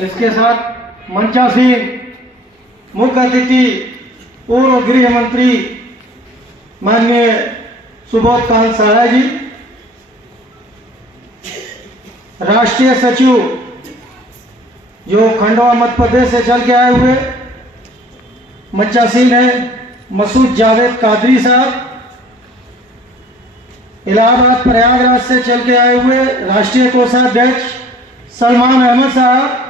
इसके साथ मंचासीन मुख्य अतिथि पूर्व गृह मंत्री माननीय सुबोध कांत सहाय जी, राष्ट्रीय सचिव जो खंडवा मध्य प्रदेश से चल के आए हुए मंचासीन है मसूद जावेद कादरी साहब, इलाहाबाद प्रयागराज से चल के आए हुए राष्ट्रीय कोषाध्यक्ष सलमान अहमद साहब,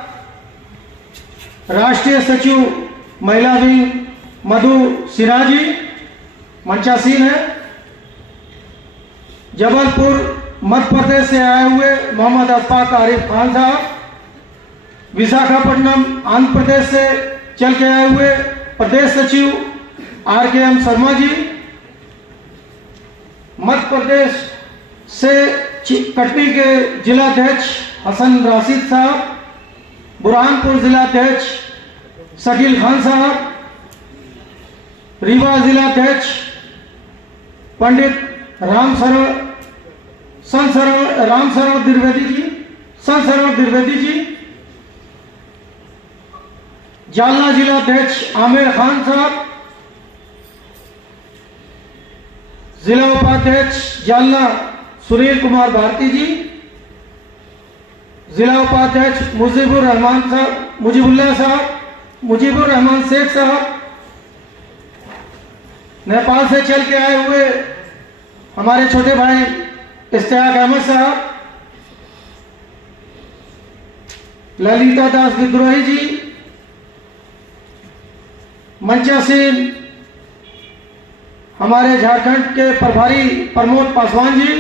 राष्ट्रीय सचिव महिला विंग मधु सिन्हा जी मंचासीन है, जबलपुर मध्य प्रदेश से आए हुए मोहम्मद अशफाक आरिफ खान साहब, विशाखापट्टनम आंध्र प्रदेश से चल के आए हुए प्रदेश सचिव RKM शर्मा जी, मध्य प्रदेश से कटनी के जिलाध्यक्ष हसन राशिद साहब, बुरहानपुर जिलाध्यक्ष शकील खान साहब, रीवा जिलाध्यक्ष पंडित राम शरण द्विवेदी जी, जालना जिलाध्यक्ष आमिर खान साहब, जिला उपाध्यक्ष जालना सुनील कुमार भारती जी, जिला उपाध्यक्ष मुजीबुर रहमान शेख साहब, नेपाल से चल के आए हुए हमारे छोटे भाई इश्तियाक अहमद साहब, ललिता दास विद्रोही जी, मंचासीन हमारे झारखंड के प्रभारी प्रमोद पासवान जी,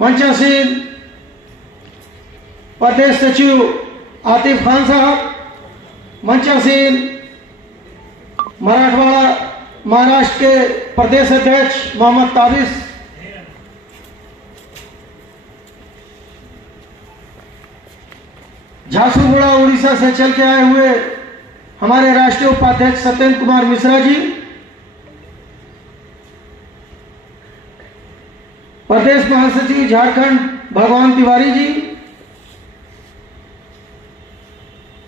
मंचासीन प्रदेश सचिव आतिफ खान साहब, मंचासीन मराठवाड़ा महाराष्ट्र के प्रदेश अध्यक्ष मोहम्मद ताबिस, झारसुगुड़ा उड़ीसा से चल के आए हुए हमारे राष्ट्रीय उपाध्यक्ष सत्येंद्र कुमार मिश्रा जी, प्रदेश महासचिव झारखंड भगवान तिवारी जी,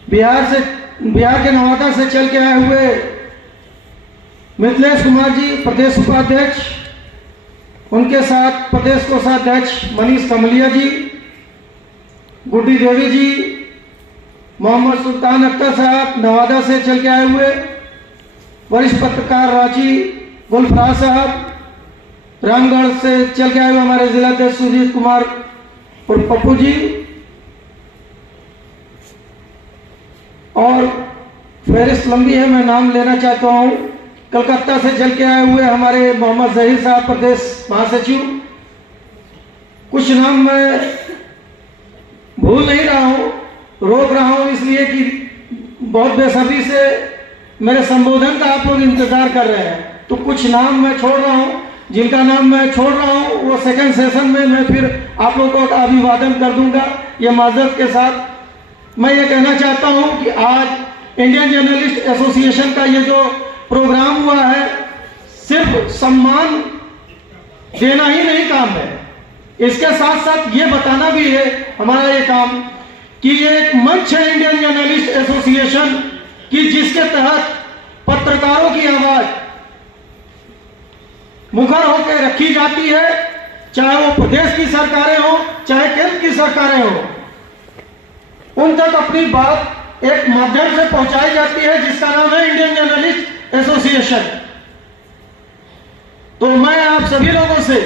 बिहार के नवादा से चल के आए हुए मिथिलेश कुमार जी प्रदेश उपाध्यक्ष, उनके साथ प्रदेश कोषाध्यक्ष मनीष कमलिया जी, गुड्डी देवी जी, मोहम्मद सुल्तान अख्तर साहब नवादा से चल के आए हुए, वरिष्ठ पत्रकार रांची गुलफराज साहब, रामगढ़ से चल के आए हुए हमारे जिलाध्यक्ष सुजीत कुमार पप्पू जी, और फहरिस्त लंबी है, मैं नाम लेना चाहता हूं, कलकत्ता से चल के आए हुए हमारे मोहम्मद जहीर साहब प्रदेश महासचिव। कुछ नाम मैं भूल नहीं रहा हूं, रोक रहा हूं इसलिए कि बहुत बेसब्री से मेरे संबोधन का आप लोग इंतजार कर रहे हैं, तो कुछ नाम मैं छोड़ रहा हूं, जिनका नाम मैं छोड़ रहा हूं वो सेकंड सेशन में मैं फिर आप लोगों का अभिवादन कर दूंगा। ये माजरत के साथ मैं ये कहना चाहता हूं कि आज इंडियन जर्नलिस्ट एसोसिएशन का ये जो प्रोग्राम हुआ है, सिर्फ सम्मान देना ही नहीं काम है, इसके साथ साथ ये बताना भी है हमारा ये काम कि ये एक मंच है इंडियन जर्नलिस्ट एसोसिएशन की, जिसके तहत पत्रकारों की आवाज मुखर होकर रखी जाती है, चाहे वो प्रदेश की सरकारें हो चाहे केंद्र की सरकारें हो, उन तक अपनी बात एक माध्यम से पहुंचाई जाती है जिसका नाम है इंडियन जर्नलिस्ट एसोसिएशन। तो मैं आप सभी लोगों से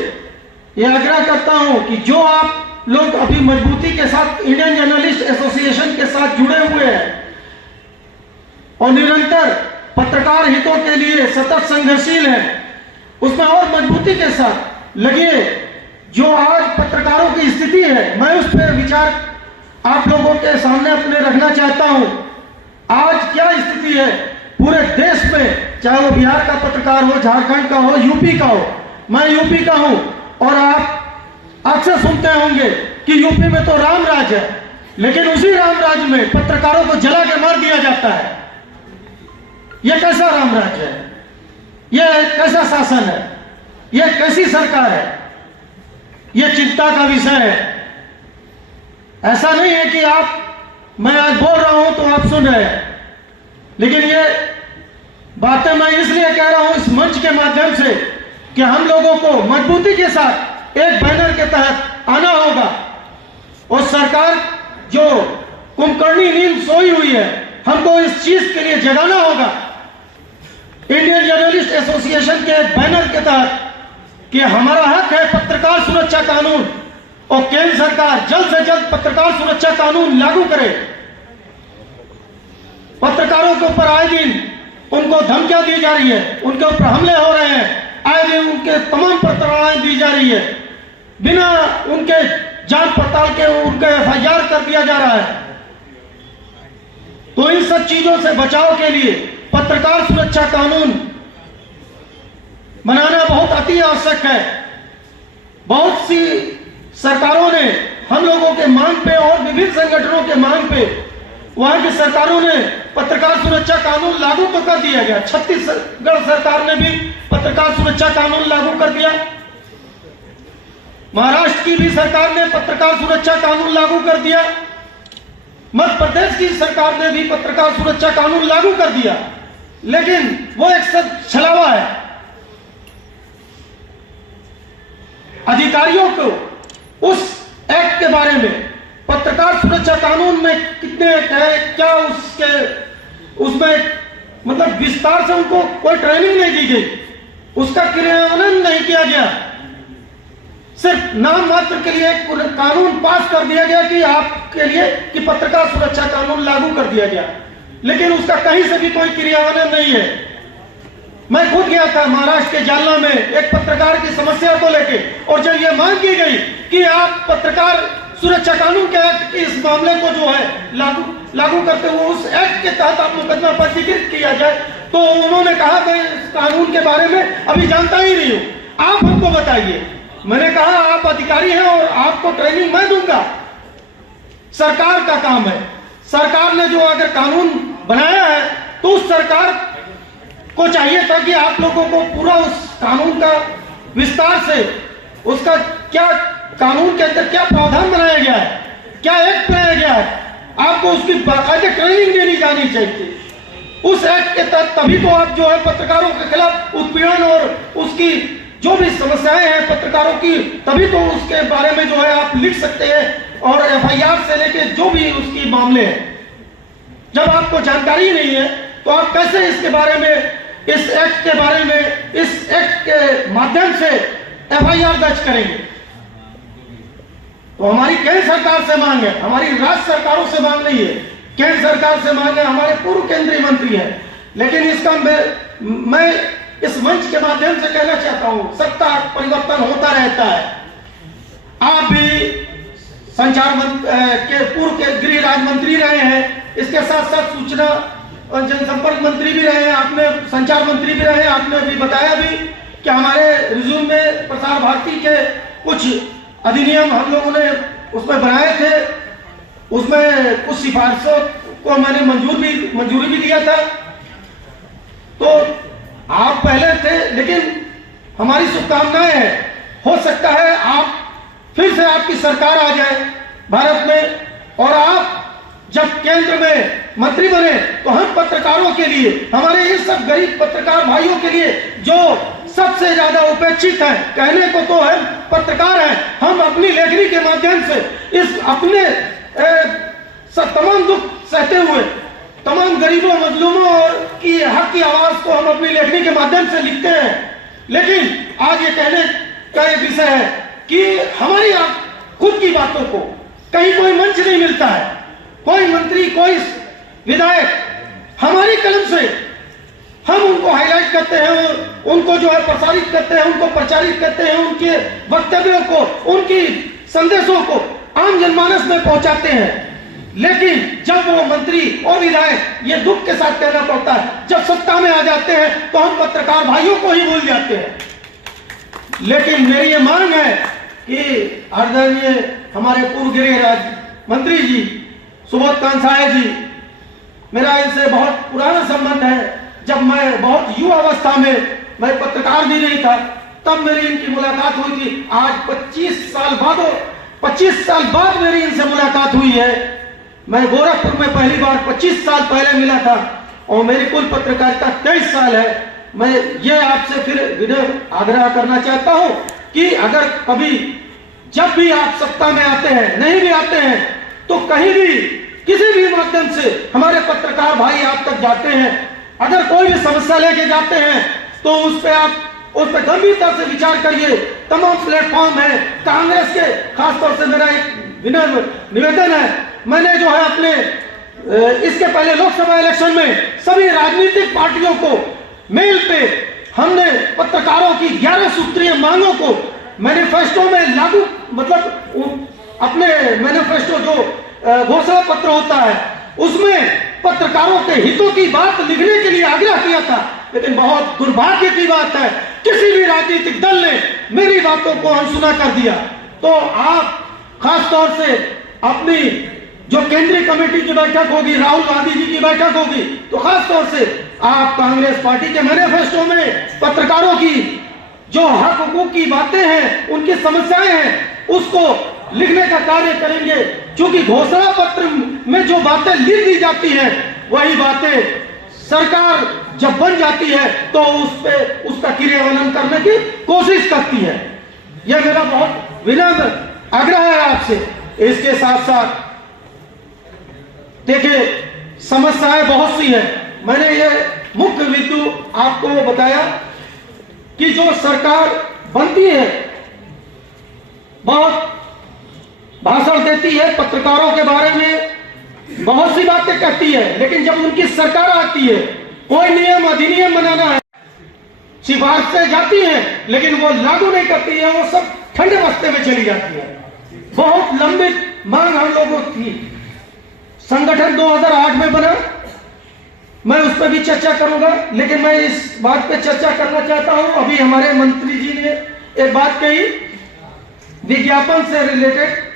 यह आग्रह करता हूं कि जो आप लोग अभी मजबूती के साथ इंडियन जर्नलिस्ट एसोसिएशन के साथ जुड़े हुए हैं और निरंतर पत्रकार हितों के लिए सतत संघर्षशील हैं, उसमें और मजबूती के साथ लगिए। जो आज पत्रकारों की स्थिति है, मैं उस पर विचार आप लोगों के सामने अपने रखना चाहता हूं। आज क्या स्थिति है पूरे देश में, चाहे वो बिहार का पत्रकार हो, झारखंड का हो, यूपी का हो। मैं यूपी का हूं और आप अक्सर सुनते होंगे कि यूपी में तो राम राज है, लेकिन उसी राम राज में पत्रकारों को जला के मार दिया जाता है। यह कैसा राम राज है? यह कैसा शासन है? यह कैसी सरकार है? यह चिंता का विषय है। ऐसा नहीं है कि आप मैं आज बोल रहा हूं तो आप सुन रहे हैं, लेकिन ये बातें मैं इसलिए कह रहा हूं इस मंच के माध्यम से कि हम लोगों को मजबूती के साथ एक बैनर के तहत आना होगा और सरकार जो कुंभकर्णी नींद सोई हुई है, हमको इस चीज के लिए जगाना होगा। इंडियन जर्नलिस्ट एसोसिएशन के एक बैनर के तहत कि हमारा हक है पत्रकार सुरक्षा कानून, और केंद्र सरकार जल्द से जल्द पत्रकार सुरक्षा कानून लागू करे। पत्रकारों के ऊपर आए दिन उनको धमकियां दी जा रही है, उनके ऊपर हमले हो रहे हैं, आए दिन उनके तमाम प्रताड़नाएं दी जा रही है, बिना उनके जांच पड़ताल के उनका FIR कर दिया जा रहा है। तो इन सब चीजों से बचाव के लिए पत्रकार सुरक्षा कानून बनाना बहुत अति आवश्यक है। बहुत सी सरकारों ने हम लोगों के मांग पे और विभिन्न संगठनों के मांग पे वहां की सरकारों ने पत्रकार सुरक्षा कानून लागू तो कर दिया गया। छत्तीसगढ़ सरकार ने भी पत्रकार सुरक्षा कानून लागू कर दिया। महाराष्ट्र की भी सरकार ने पत्रकार सुरक्षा कानून लागू कर दिया। मध्य प्रदेश की सरकार ने भी पत्रकार सुरक्षा कानून लागू कर दिया, लेकिन वो एक सब छलावा है। अधिकारियों को उस एक्ट के बारे में, पत्रकार सुरक्षा कानून में कितने है, क्या उसमें मतलब विस्तार से उनको कोई ट्रेनिंग नहीं दी गई, उसका क्रियान्वयन नहीं किया गया। सिर्फ नाम मात्र के लिए एक कानून पास कर दिया गया कि आपके लिए कि पत्रकार सुरक्षा कानून लागू कर दिया गया, लेकिन उसका कहीं से भी कोई क्रियान्वयन नहीं है। मैं खुद गया था महाराष्ट्र के जालना में एक पत्रकार की समस्या को लेके, और जब यह मांग की गई कि आप पत्रकार सुरक्षा कानून के एक्ट इस मामले को जो है लागू करते हुए उस एक्ट के तहत आप मुकदमा पंजीकृत किया जाए, तो उन्होंने कहा मैं इस कानून के बारे में अभी जानता ही नहीं हूं, आप हमको बताइए। मैंने कहा आप अधिकारी हैं और आपको ट्रेनिंग मैं दूंगा। सरकार का काम है, सरकार ने जो अगर कानून बनाया है तो उस सरकार को चाहिए था कि आप लोगों को पूरा उस कानून का विस्तार से, उसका क्या कानून के अंदर क्या प्रावधान बनाया गया है, क्या एक्ट बनाया गया है, आपको उसकी बाकायदे ट्रेनिंग देनी जानी चाहिए। उस एक्ट के तहत तभी तो आप जो है पत्रकारों के खिलाफ उत्पीड़न और उसकी जो भी समस्याएं हैं पत्रकारों की, तभी तो उसके बारे में जो है आप लिख सकते हैं और FIR से लेके जो भी उसकी मामले हैं। जब आपको जानकारी नहीं है तो आप कैसे इसके बारे में, इस एक्ट के बारे में, इस एक्ट के माध्यम से FIR दर्ज करेंगे? तो हमारी केंद्र सरकार से मांग है, हमारी राज्य सरकारों से मांग नहीं है, केंद्र सरकार से मांग है, हमारे पूर्व केंद्रीय मंत्री हैं। लेकिन इसका मैं इस मंच के माध्यम से कहना चाहता हूं, सत्ता परिवर्तन होता रहता है। आप भी संचार के पूर्व के गृह राज्य मंत्री रहे हैं, इसके साथ साथ सूचना और जनसंपर्क मंत्री भी रहे हैं, आपने संचार मंत्री भी रहे हैं। आपने भी बताया भी कि हमारे रिज्यूम में प्रसार भारती के कुछ अधिनियम हम लोगों ने उसमें बनाए थे, उसमें कुछ सिफारिशों को मैंने मंजूरी भी दिया था। तो आप पहले थे, लेकिन हमारी शुभकामनाएं हैं, हो सकता है आप फिर से आपकी सरकार आ जाए भारत में, और आप जब केंद्र में मंत्री बने तो हम पत्रकारों के लिए, हमारे ये सब गरीब पत्रकार भाइयों के लिए जो सबसे ज्यादा उपेक्षित हैं, कहने को तो है पत्रकार हैं, हम अपनी लेखनी के माध्यम से इस अपने तमाम दुख सहते हुए तमाम गरीबों मजलूमों की हक की आवाज को हम अपनी लेखनी के माध्यम से लिखते हैं। लेकिन आज ये कहने का एक विषय है कि हमारी खुद की बातों को कहीं कोई मंच नहीं मिलता है, कोई मंत्री, कोई विधायक हमारी कलम से हम उनको हाईलाइट करते हैं, उनको जो है प्रसारित करते हैं, उनको प्रचारित करते हैं, उनके वक्तव्यों को, उनकी संदेशों को आम जनमानस में पहुंचाते हैं। लेकिन जब वो मंत्री और विधायक, ये दुख के साथ कहना पड़ता है, जब सत्ता में आ जाते हैं तो हम पत्रकार भाइयों को ही भूल जाते हैं। लेकिन मेरी ये मांग है कि आदरणीय हमारे पूर्व गृह राज्य मंत्री जी सुबोध कांसाय जी, मेरा इनसे बहुत पुराना संबंध है। जब मैं बहुत युवा अवस्था में, मैं पत्रकार भी नहीं था, तब मेरी इनकी मुलाकात हुई थी। आज 25 साल बाद मेरी इनसे मुलाकात हुई है। मैं गोरखपुर में पहली बार 25 साल पहले मिला था और मेरी कुल पत्रकारिता 23 साल है। मैं ये आपसे फिर विनम्र आग्रह करना चाहता हूं कि अगर कभी जब भी आप सत्ता में आते हैं, नहीं भी आते हैं, तो कहीं भी किसी भी माध्यम से हमारे पत्रकार भाई आप तक जाते हैं, अगर कोई भी समस्या लेके जाते हैं तो उस पर गंभीरता से विचार करिए। तमाम प्लेटफॉर्म है कांग्रेस के, खासतौर से मेरा एक विनम्र निवेदन है, मैंने जो है अपने इसके पहले लोकसभा इलेक्शन में सभी राजनीतिक पार्टियों को मेल पे हमने पत्रकारों की 11 सूत्रीय मांगों को मैनिफेस्टो में लागू, मतलब अपने मैनिफेस्टो जो घोषणा पत्र होता है उसमें पत्रकारों के हितों की बात लिखने के लिए आग्रह किया था। लेकिन बहुत दुर्भाग्य की बात है किसी भी राजनीतिक दल ने मेरी बातों को अनसुना कर दिया। तो आप खासतौर से अपनी जो केंद्रीय कमेटी की बैठक होगी, राहुल गांधी जी की बैठक होगी, तो खासतौर से आप कांग्रेस पार्टी के मैनिफेस्टो में पत्रकारों की जो हक हकूक की बातें हैं, उनकी समस्याएं हैं, उसको लिखने का कार्य करेंगे। क्योंकि घोषणा पत्र में जो बातें लिख दी जाती हैं वही बातें सरकार जब बन जाती है तो उसका क्रियान्वयन करने की कोशिश करती है। यह मेरा बहुत विनम्र आग्रह है आपसे। इसके साथ साथ देखिए समस्याएं बहुत सी है। मैंने ये मुख्य बिंदु आपको बताया कि जो सरकार बनती है बहुत भाषण देती है, पत्रकारों के बारे में बहुत सी बातें कहती है, लेकिन जब उनकी सरकार आती है, कोई नियम अधिनियम बनाना है, सिफारिशें जाती हैं, लेकिन वो लागू नहीं करती है, वो सब ठंडे बस्ते में चली जाती है। बहुत लंबी मांग हम लोगों की, संगठन 2008 में बना, मैं उस पर भी चर्चा करूंगा, लेकिन मैं इस बात पे चर्चा करना चाहता हूं। अभी हमारे मंत्री जी ने एक बात कही विज्ञापन से रिलेटेड,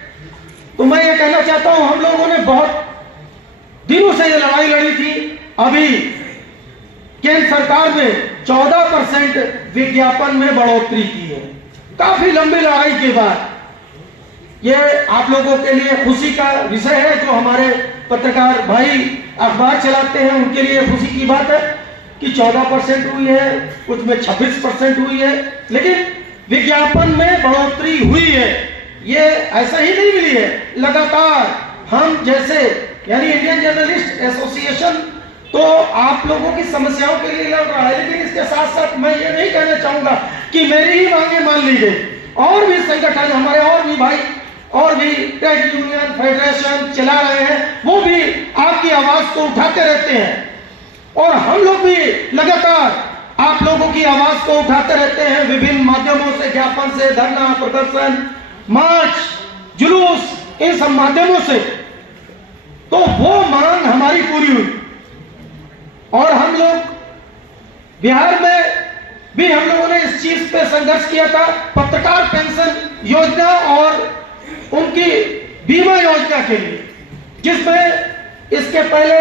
तो मैं ये कहना चाहता हूं हम लोगों ने बहुत दिनों से ये लड़ाई लड़ी थी। अभी केंद्र सरकार ने 14% विज्ञापन में बढ़ोतरी की है, काफी लंबी लड़ाई के बाद। ये आप लोगों के लिए खुशी का विषय है, जो हमारे पत्रकार भाई अखबार चलाते हैं उनके लिए खुशी की बात है कि 14% हुई है, कुछ में 26% हुई है, लेकिन विज्ञापन में बढ़ोतरी हुई है। ये ऐसा ही नहीं मिली है, लगातार हम जैसे यानी इंडियन जर्नलिस्ट एसोसिएशन तो आप लोगों की समस्याओं के लिए लड़ रहा है, लेकिन इसके साथ साथ मैं ये नहीं कहना चाहूंगा कि मेरी ही मांगे मान ली गई। और भी संगठन हमारे, और भी भाई, और भी ट्रेड यूनियन फेडरेशन चला रहे हैं, वो भी आपकी आवाज को उठाते रहते हैं और हम लोग भी लगातार आप लोगों की आवाज को उठाते रहते हैं विभिन्न माध्यमों से, ज्ञापन से, धरना प्रदर्शन, मार्च, जुलूस, इन सब माध्यमों से। तो वो मांग हमारी पूरी हुई और हम लोग बिहार में भी हम लोगों ने इस चीज पे संघर्ष किया था, पत्रकार पेंशन योजना और उनकी बीमा योजना के लिए, जिसमें इसके पहले